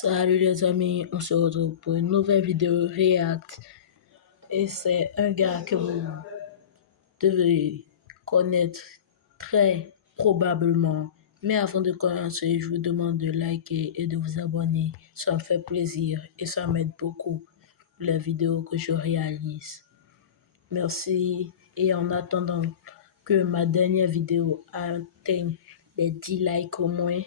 Salut les amis, on se retrouve pour une nouvelle vidéo React et c'est un gars que vous devez connaître très probablement. Mais avant de commencer, je vous demande de liker et de vous abonner. Ça me fait plaisir et ça m'aide beaucoup pour les vidéos que je réalise. Merci et en attendant que ma dernière vidéo atteigne les 10 likes au moins,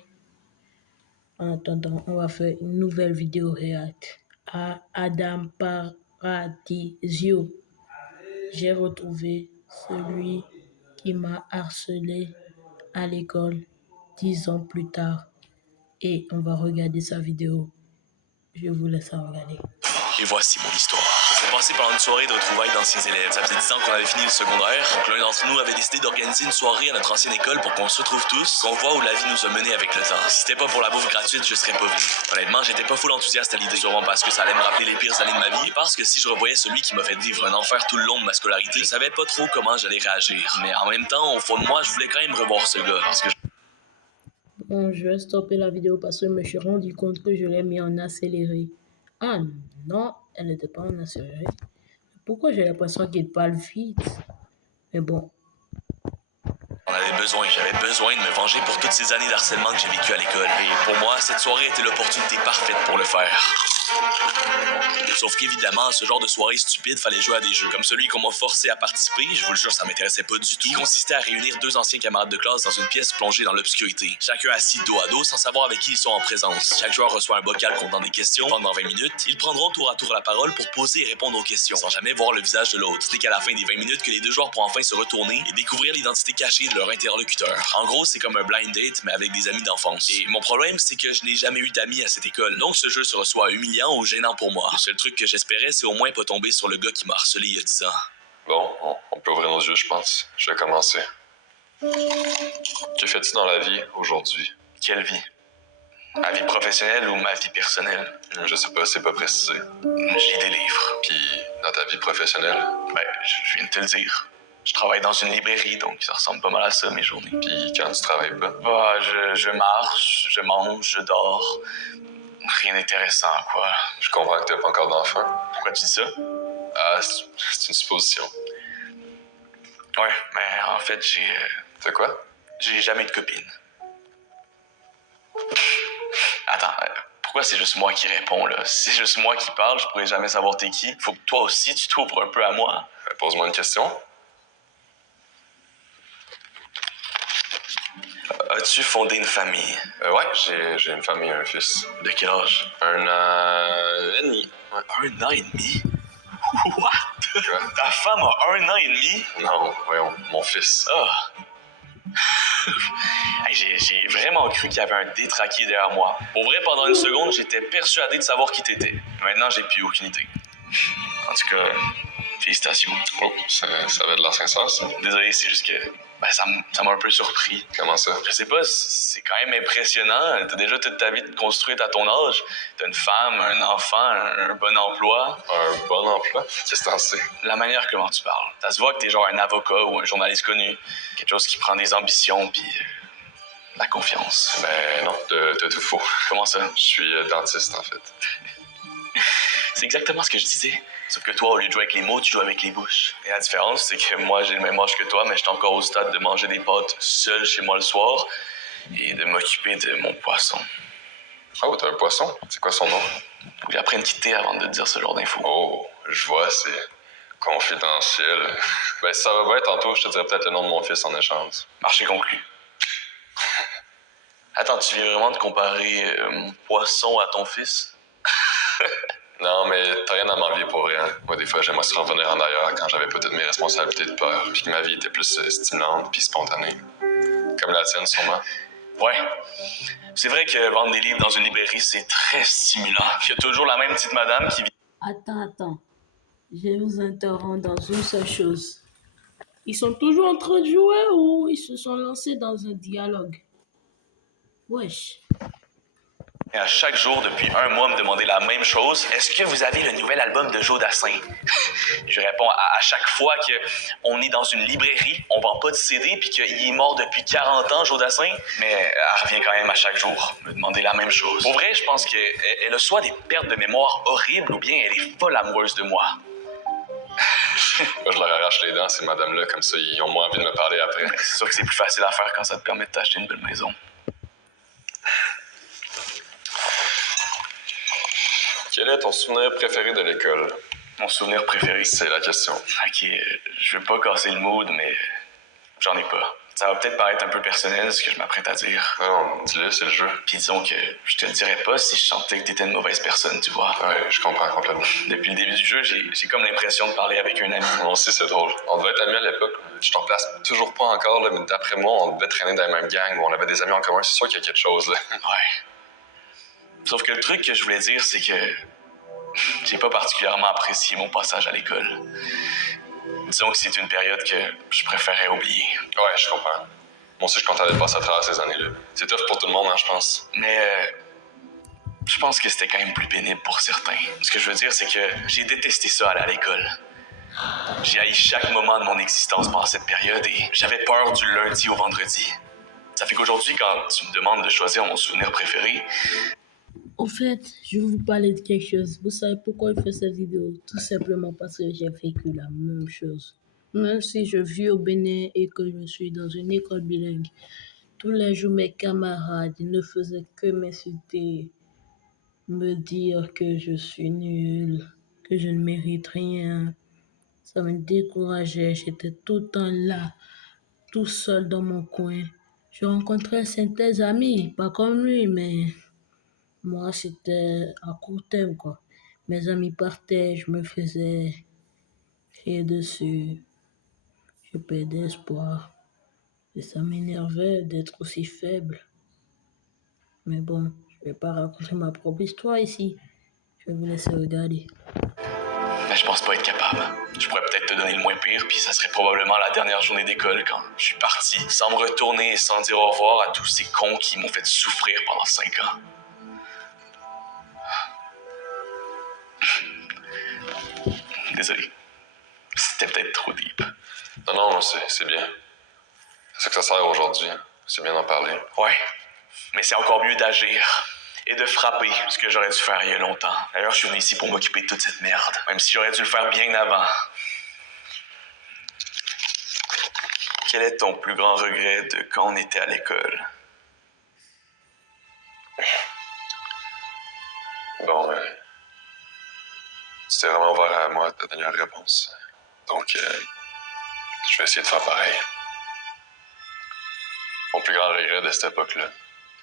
en attendant, on va faire une nouvelle vidéo React à Adam Paradisio. J'ai retrouvé celui qui m'a harcelé à l'école 10 ans plus tard et on va regarder sa vidéo. Je vous laisse la regarder. Et voici mon histoire. Ça s'est passé pendant une soirée de retrouvailles d'anciens élèves. Ça faisait 10 ans qu'on avait fini le secondaire, donc l'un d'entre nous avait décidé d'organiser une soirée à notre ancienne école pour qu'on se retrouve tous, qu'on voit où la vie nous a menés avec le temps. Si c'était pas pour la bouffe gratuite, je serais pas venu. Honnêtement, j'étais pas full enthousiaste à l'idée, sûrement parce que ça allait me rappeler les pires années de ma vie, et parce que si je revoyais celui qui m'a fait vivre un enfer tout le long de ma scolarité, je savais pas trop comment j'allais réagir. Mais en même temps, au fond de moi, je voulais quand même revoir ce gars, parce que Bon, je vais stopper la vidéo parce que je me suis rendu compte que je l'ai mis en accéléré. Ah non, elle n'était pas en accéléré. Pourquoi j'ai l'impression qu'il parle vite? Mais bon. j'avais besoin de me venger pour toutes ces années d'harcèlement que j'ai vécues à l'école. Et pour moi, cette soirée était l'opportunité parfaite pour le faire. Sauf qu'évidemment, ce genre de soirée stupide, fallait jouer à des jeux. Comme celui qu'on m'a forcé à participer, je vous le jure, ça m'intéressait pas du tout. Qui consistait à réunir deux anciens camarades de classe dans une pièce plongée dans l'obscurité. Chacun assis dos à dos sans savoir avec qui ils sont en présence. Chaque joueur reçoit un bocal contenant des questions. Pendant 20 minutes, ils prendront tour à tour la parole pour poser et répondre aux questions, sans jamais voir le visage de l'autre. C'est qu'à la fin des 20 minutes que les deux joueurs pourront enfin se retourner et découvrir l'identité cachée de leur interlocuteur. En gros, c'est comme un blind date, mais avec des amis d'enfance. Et mon problème, c'est que je n'ai jamais eu d'amis à cette école. Donc ce jeu se reçoit humiliant ou gênant pour moi. Le seul truc que j'espérais, c'est au moins pas tomber sur le gars qui m'a harcelé il y a 10 ans. Bon, on peut ouvrir nos yeux, je pense. Je vais commencer. Que fais-tu dans la vie aujourd'hui? Quelle vie? Ma vie professionnelle ou ma vie personnelle? Je sais pas, c'est pas précisé. Je lis des livres. Puis, dans ta vie professionnelle? Ben, je viens de te le dire. Je travaille dans une librairie, donc ça ressemble pas mal à ça, mes journées. Puis, quand tu travailles pas? Bah, je marche, je mange, je dors. Rien d'intéressant, quoi. Je comprends que t'as pas encore d'enfant. Pourquoi tu dis ça? Ah, c'est une supposition. Ouais, mais en fait, T'as quoi? j'ai jamais eu de copine. Attends, pourquoi c'est juste moi qui réponds, là? Si c'est juste moi qui parle, je pourrais jamais savoir t'es qui. Faut que toi aussi, tu t'ouvres un peu à moi. Pose-moi une question. As-tu fondé une famille? Ouais, j'ai une famille et un fils. De quel âge? 1 an et demi. Ouais. 1 an et demi? What? Quoi? Ta femme a 1 an et demi? Non, voyons, mon fils. Ah! Hey, j'ai vraiment cru qu'il y avait un détraqué derrière moi. Pour vrai, pendant une seconde, j'étais persuadé de savoir qui t'étais. Maintenant, j'ai plus aucune idée. En tout cas, félicitations. Oh, ça avait de l'air sincère, ça. Désolé, c'est juste que ça m'a un peu surpris. Comment ça? Je sais pas, c'est quand même impressionnant. T'as déjà toute ta vie construite à ton âge. T'as une femme, un enfant, un bon emploi. Un bon emploi? Qu'est-ce que t'en sais? La manière comment tu parles. Ça se voit que t'es genre un avocat ou un journaliste connu. Quelque chose qui prend des ambitions pis la confiance. Ben non, t'as tout faux. Comment ça? Je suis dentiste, en fait. C'est exactement ce que je disais. Sauf que toi, au lieu de jouer avec les mots, tu joues avec les bouches. Et la différence, c'est que moi, j'ai le même âge que toi, mais je suis encore au stade de manger des pâtes seul chez moi le soir et de m'occuper de mon poisson. Oh, t'as un poisson? C'est quoi son nom? Faut que j'apprenne à quitter avant de te dire ce genre d'infos. Oh, je vois, c'est confidentiel. Ben, si ça va bien tantôt, je te dirai peut-être le nom de mon fils en échange. Marché conclu. Attends, tu viens vraiment de comparer mon poisson à ton fils? Non, mais t'as rien à m'envier pour rien. Moi, des fois, j'aimerais se revenir en arrière quand j'avais peut-être mes responsabilités de peur, puis que ma vie était plus stimulante puis spontanée. Comme la tienne, sûrement. Ouais. C'est vrai que vendre des livres dans une librairie, c'est très stimulant. Il y a toujours la même petite madame qui vit... Attends. Je vous interromps dans une seule chose. Ils sont toujours en train de jouer ou ils se sont lancés dans un dialogue? Wesh. Et à chaque jour, depuis un mois, me demander la même chose. Est-ce que vous avez le nouvel album de Joe Dassin? Je réponds à chaque fois qu'on est dans une librairie, on vend pas de CD, puis qu'il est mort depuis 40 ans, Joe Dassin. Mais elle revient quand même à chaque jour, me demander la même chose. Pour vrai, je pense qu'elle a soit des pertes de mémoire horribles, ou bien elle est folle amoureuse de moi. Moi, je leur arrache les dents, ces madames-là, comme ça, ils ont moins envie de me parler après. C'est sûr que c'est plus facile à faire quand ça te permet de t'acheter une belle maison. Quel est ton souvenir préféré de l'école? Mon souvenir préféré? C'est la question. Ok, je veux pas casser le mood, mais j'en ai pas. Ça va peut-être paraître un peu personnel, ce que je m'apprête à dire. Non, dis-le, c'est le jeu. Puis disons que je te le dirais pas si je sentais que t'étais une mauvaise personne, tu vois. Ouais, je comprends complètement. Depuis le début du jeu, j'ai comme l'impression de parler avec un ami. Moi aussi, c'est drôle. On devait être amis à l'époque. Je t'en place toujours pas encore, là, mais d'après moi, on devait traîner dans la même gang où on avait des amis en commun. C'est sûr qu'il y a quelque chose, là. Ouais. Sauf que le truc que je voulais dire, c'est que j'ai pas particulièrement apprécié mon passage à l'école. Disons que c'est une période que je préférais oublier. Ouais, je comprends. Moi aussi, je suis content d'être passé à travers ces années-là. C'est tough pour tout le monde, hein, je pense. Mais je pense que c'était quand même plus pénible pour certains. Ce que je veux dire, c'est que j'ai détesté ça aller à l'école. J'ai haï chaque moment de mon existence pendant cette période et j'avais peur du lundi au vendredi. Ça fait qu'aujourd'hui, quand tu me demandes de choisir mon souvenir préféré... En fait, je vais vous parler de quelque chose. Vous savez pourquoi je fais cette vidéo? Tout simplement parce que j'ai vécu la même chose. Même si je vis au Bénin et que je suis dans une école bilingue, tous les jours mes camarades ne faisaient que m'insulter, me dire que je suis nul, que je ne mérite rien. Ça me décourageait. J'étais tout le temps là, tout seul dans mon coin. Je rencontrais certains amis, pas comme lui, mais moi, c'était à court terme, quoi. Mes amis partaient, je me faisais chier dessus. Je perdais espoir. Et ça m'énervait d'être aussi faible. Mais bon, je vais pas raconter ma propre histoire ici. Je vais vous laisser regarder. Mais je pense pas être capable. Je pourrais peut-être te donner le moins pire, puis ça serait probablement la dernière journée d'école quand je suis parti, sans me retourner et sans dire au revoir à tous ces cons qui m'ont fait souffrir pendant 5 ans. Désolé. C'était peut-être trop deep. Non, c'est bien. C'est ça que ça sert aujourd'hui. C'est bien d'en parler. Ouais, mais c'est encore mieux d'agir et de frapper, ce que j'aurais dû faire il y a longtemps. D'ailleurs, je suis venu ici pour m'occuper de toute cette merde, même si j'aurais dû le faire bien avant. Quel est ton plus grand regret de quand on était à l'école? Bon, c'était vraiment ouvert à moi ta dernière réponse. Donc, je vais essayer de faire pareil. Mon plus grand regret de cette époque-là,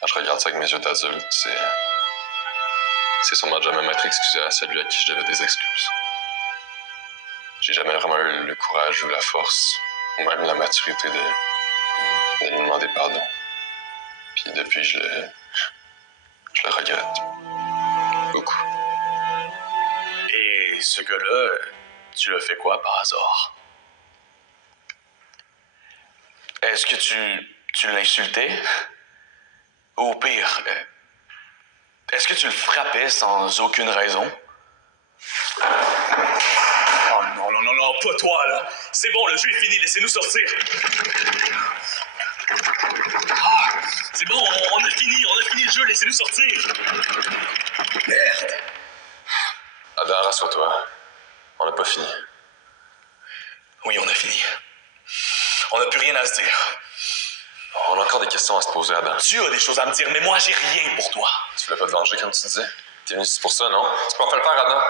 quand je regarde ça avec mes yeux d'adulte, c'est sûrement de jamais m'être excusé à celui à qui je devais des excuses. J'ai jamais vraiment eu le courage ou la force, ou même la maturité de lui demander pardon. Puis depuis, je le regrette. Beaucoup. Et ce gars-là, tu l'as fait quoi par hasard? Est-ce que tu l'insultais? Ou pire, est-ce que tu le frappais sans aucune raison? Oh non, pas toi, là! C'est bon, le jeu est fini, laissez-nous sortir! Ah, c'est bon, on a fini le jeu, laissez-nous sortir! Merde! Adam, rassure-toi. On n'a pas fini. Oui, on a fini. On n'a plus rien à se dire. On a encore des questions à se poser, Adam. Tu as des choses à me dire, mais moi, j'ai rien pour toi. Tu voulais pas te venger, comme tu disais? T'es venu ici pour ça, non? Tu peux en faire le faire, Adam.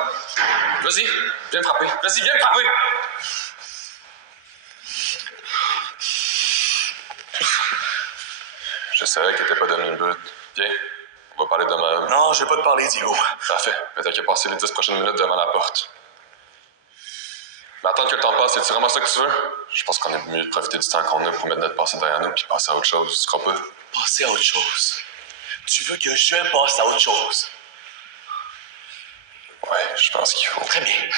Vas-y, viens me frapper. Vas-y, viens me frapper! Je savais que t'étais pas devenu le but. Viens, on va parler d'homme à homme. Non, je vais pas te parler, Diego. Parfait, mais t'as qu'à passer les 10 prochaines minutes devant la porte. Mais attendre que le temps passe, c'est vraiment ça que tu veux? Je pense qu'on est mieux de profiter du temps qu'on a pour mettre notre passé derrière nous puis passer à autre chose, tu crois pas? Passer à autre chose. Tu veux que je passe à autre chose? Ouais, je pense qu'il faut. Très bien.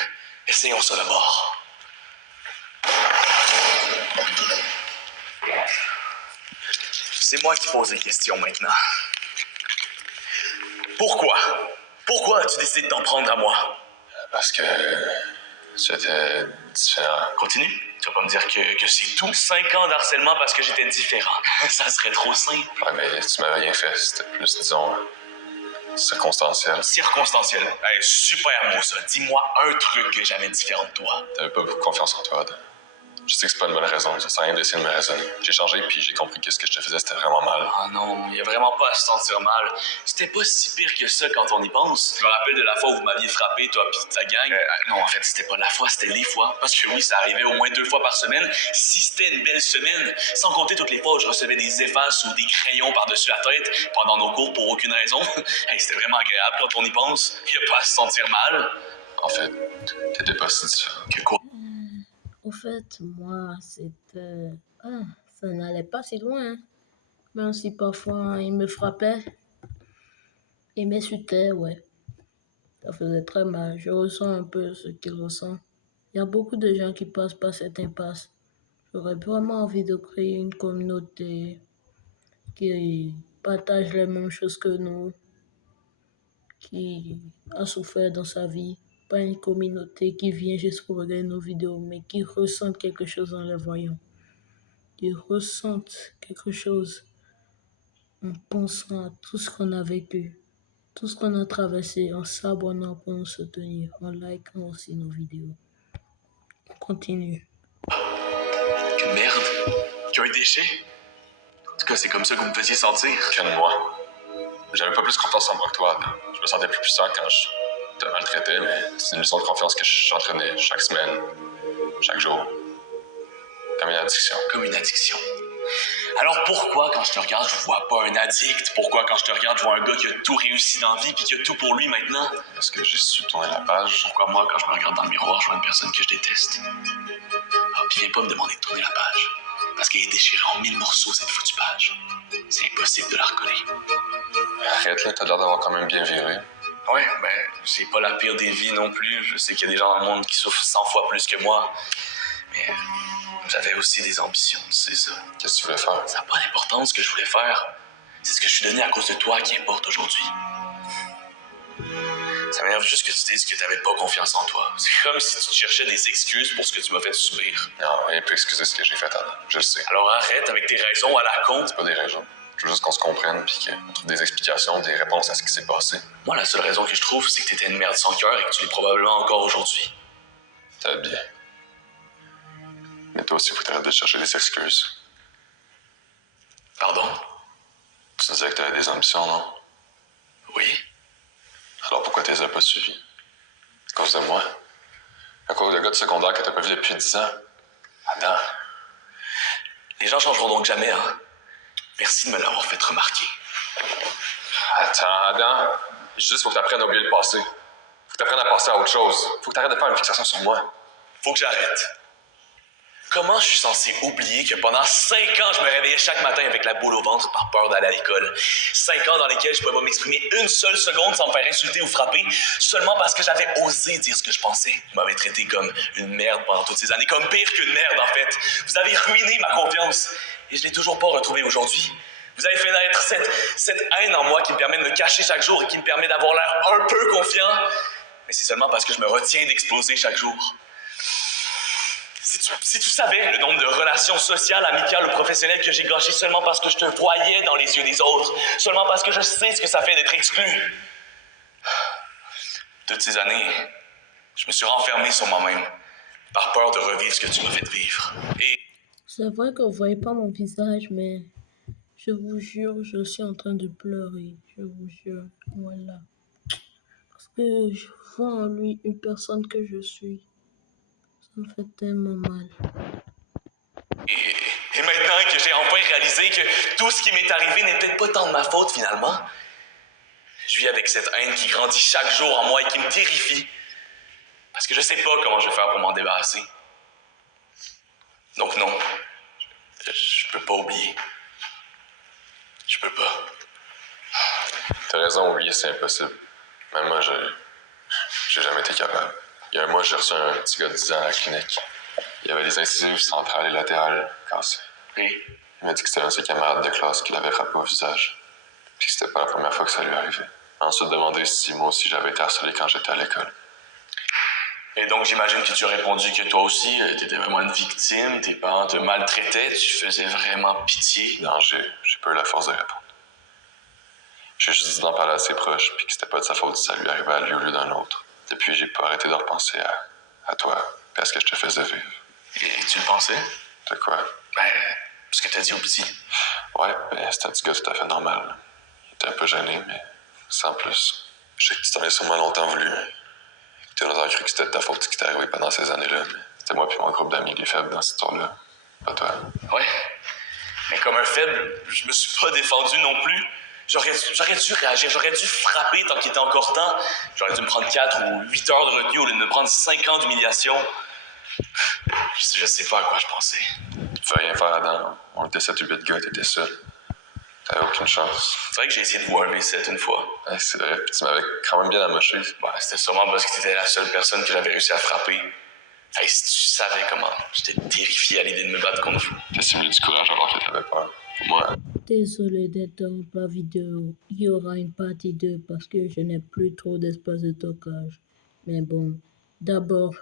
Essayons ça d'abord. C'est moi qui pose les questions maintenant. Pourquoi? Pourquoi as-tu décidé de t'en prendre à moi? Parce que j'étais différent. Continue. Tu vas pas me dire que c'est tout? 5 ans d'harcèlement parce que j'étais différent. Ça serait trop simple. Ouais, mais tu m'avais rien fait. C'était plus, disons, circonstanciel. Circonstanciel. Hey, super mot, ça. Dis-moi un truc que j'avais différent de toi. T'avais pas beaucoup confiance en toi, Adam. Je sais que c'est pas une bonne raison, ça sert à rien d'essayer de me raisonner. J'ai changé, puis j'ai compris que ce que je te faisais, c'était vraiment mal. Ah non, il y a vraiment pas à se sentir mal. C'était pas si pire que ça quand on y pense. Je me rappelle de la fois où vous m'aviez frappé, toi pis ta gang. Non, en fait, c'était pas la fois, c'était les fois. Parce que oui, ça arrivait au moins 2 fois par semaine, si c'était une belle semaine. Sans compter toutes les fois où je recevais des effaces ou des crayons par-dessus la tête pendant nos cours pour aucune raison. Hey, c'était vraiment agréable quand on y pense. Il y a pas à se sentir mal. En fait, t'étais pas si différent. Que quoi? Au fait, moi, c'était... Ah, ça n'allait pas si loin, hein. Même si parfois, il me frappait, il m'insultait, ouais. Ça faisait très mal. Je ressens un peu ce qu'il ressent. Il y a beaucoup de gens qui passent par cette impasse. J'aurais vraiment envie de créer une communauté qui partage les mêmes choses que nous, qui a souffert dans sa vie. Pas une communauté qui vient juste pour regarder nos vidéos, mais qui ressent quelque chose en les voyant. Qui ressentent quelque chose en pensant à tout ce qu'on a vécu, tout ce qu'on a traversé, en s'abonnant pour nous soutenir, en likant aussi nos vidéos. On continue. Qu'une merde? Qu'un déchet? En tout cas, c'est comme ça que vous me faisiez sentir. Calme-moi. J'avais pas plus confiance en moi que toi, Adam. Je me sentais plus puissant quand je te maltraitais, mais c'est une leçon de confiance que j'entraînais chaque semaine, chaque jour. Comme une addiction. Comme une addiction. Alors pourquoi, quand je te regarde, je vois pas un addict? Pourquoi, quand je te regarde, je vois un gars qui a tout réussi dans la vie puis qui a tout pour lui maintenant? Parce que j'ai su tourner la page. Pourquoi moi, quand je me regarde dans le miroir, je vois une personne que je déteste? Ah, puis viens pas me demander de tourner la page. Parce qu'elle est déchirée en 1000 morceaux, cette foutue page. C'est impossible de la recoller. Arrête là, t'as l'air d'avoir quand même bien viré. Ouais, ben, j'ai pas la pire des vies non plus. Je sais qu'il y a des gens dans le monde qui souffrent 100 fois plus que moi. Mais j'avais aussi des ambitions, c'est ça. Qu'est-ce que tu voulais faire? Ça n'a pas d'importance ce que je voulais faire. C'est ce que je suis devenu à cause de toi qui importe aujourd'hui. Ça m'énerve juste que tu dises que t'avais pas confiance en toi. C'est comme si tu cherchais des excuses pour ce que tu m'as fait subir. Non, rien peut excuser ce que j'ai fait, Adam. Je le sais. Alors arrête avec tes raisons à la con. C'est pas des raisons. Je veux juste qu'on se comprenne puis qu'on trouve des explications, des réponses à ce qui s'est passé. Moi, la seule raison que je trouve, c'est que t'étais une merde sans cœur et que tu l'es probablement encore aujourd'hui. T'as bien. Mais toi aussi, faut t'arrêter de chercher des excuses. Pardon? Tu disais que t'avais des ambitions, non? Oui. Alors pourquoi t'es pas suivi? À cause de moi? À cause de gars de secondaire que t'as pas vu depuis 10 ans? Adam. Les gens changeront donc jamais, hein? Merci de me l'avoir fait remarquer. Attends, Adam. Juste, faut que t'apprennes à oublier le passé. Faut que t'apprennes à passer à autre chose. Faut que t'arrêtes de faire une fixation sur moi. Faut que j'arrête. Comment je suis censé oublier que pendant 5 ans, je me réveillais chaque matin avec la boule au ventre par peur d'aller à l'école? 5 ans dans lesquels je pouvais pas m'exprimer une seule seconde sans me faire insulter ou frapper, seulement parce que j'avais osé dire ce que je pensais. Vous m'avez traité comme une merde pendant toutes ces années, comme pire qu'une merde en fait. Vous avez ruiné ma confiance et je l'ai toujours pas retrouvée aujourd'hui. Vous avez fait naître cette haine en moi qui me permet de me cacher chaque jour et qui me permet d'avoir l'air un peu confiant. Mais c'est seulement parce que je me retiens d'exploser chaque jour. Si tu savais le nombre de relations sociales, amicales ou professionnelles que j'ai gâchées seulement parce que je te voyais dans les yeux des autres, seulement parce que je sais ce que ça fait d'être exclu. Toutes ces années, je me suis renfermé sur moi-même, par peur de revivre ce que tu m'as fait vivre. Et C'est vrai que vous voyez pas mon visage, mais je vous jure, je suis en train de pleurer. Je vous jure, voilà. Parce que je vois en lui une personne que je suis. Ça me fait tellement mal. Et maintenant que j'ai enfin réalisé que tout ce qui m'est arrivé n'est peut-être pas tant de ma faute finalement, je vis avec cette haine qui grandit chaque jour en moi et qui me terrifie. Parce que je sais pas comment je vais faire pour m'en débarrasser. Donc non, je peux pas oublier. Je peux pas. T'as raison, oublier, c'est impossible. Même moi, j'ai jamais été capable. Il y a un mois, j'ai reçu un petit gars de 10 ans à la clinique. Il avait les incisives centrales et latérales cassées. Et Il m'a dit que c'était un de ses camarades de classe qui l'avait frappé au visage. Puis que c'était pas la première fois que ça lui arrivait. Ensuite, demander si moi aussi j'avais été harcelé quand j'étais à l'école. Et donc, j'imagine que tu as répondu que toi aussi, tu étais vraiment une victime, tes parents te maltraitaient, tu faisais vraiment pitié. Non, j'ai pas eu la force de répondre. J'ai juste dit d'en parler à ses proches, puis que c'était pas de sa faute si ça lui arrivait à lui au lieu d'un autre. Depuis, j'ai pas arrêté de repenser à toi, et à ce que je te faisais vivre. Et tu le pensais? De quoi? Ben, ce que t'as dit au petit. Ouais, ben, c'était un petit gars tout à fait normal. Il était un peu gêné, mais sans plus. Je sais que tu t'en es sûrement longtemps voulu. Tu as longtemps cru que c'était de ta faute ce qui t'est arrivé pendant ces années-là, mais c'était moi puis mon groupe d'amis les faibles dans cette histoire-là. Pas toi. Ouais. Mais comme un faible, je me suis pas défendu non plus. J'aurais dû réagir, j'aurais dû frapper tant qu'il était encore temps. J'aurais dû me prendre 4 ou 8 heures de retenue au lieu de me prendre 5 ans d'humiliation. Je sais pas à quoi je pensais. Tu peux rien faire, Adam. On était 7 ou 8 gars, t'étais seul. T'avais aucune chance. C'est vrai que j'ai essayé de vous un V7 une fois. Ouais, c'est vrai, puis tu m'avais quand même bien amoché. Ouais, c'était sûrement parce que t'étais la seule personne que j'avais réussi à frapper. Hey, si tu savais comment j'étais terrifié à l'idée de me battre contre vous. T'as simulé du courage alors que t'avais peur. Moi, Désolé d'interrompre la vidéo. Il y aura une partie 2 parce que je n'ai plus trop d'espace de stockage. Mais bon, d'abord,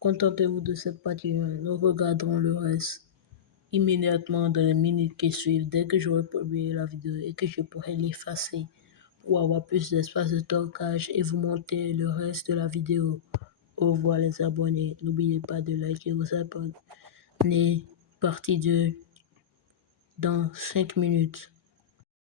contentez-vous de cette partie 1. Nous regarderons le reste immédiatement dans les minutes qui suivent dès que j'aurai publié la vidéo et que je pourrai l'effacer pour avoir plus d'espace de stockage et vous montrer le reste de la vidéo. Au revoir les abonnés. N'oubliez pas de liker et vous abonner. Partie 2 dans 5 minutes.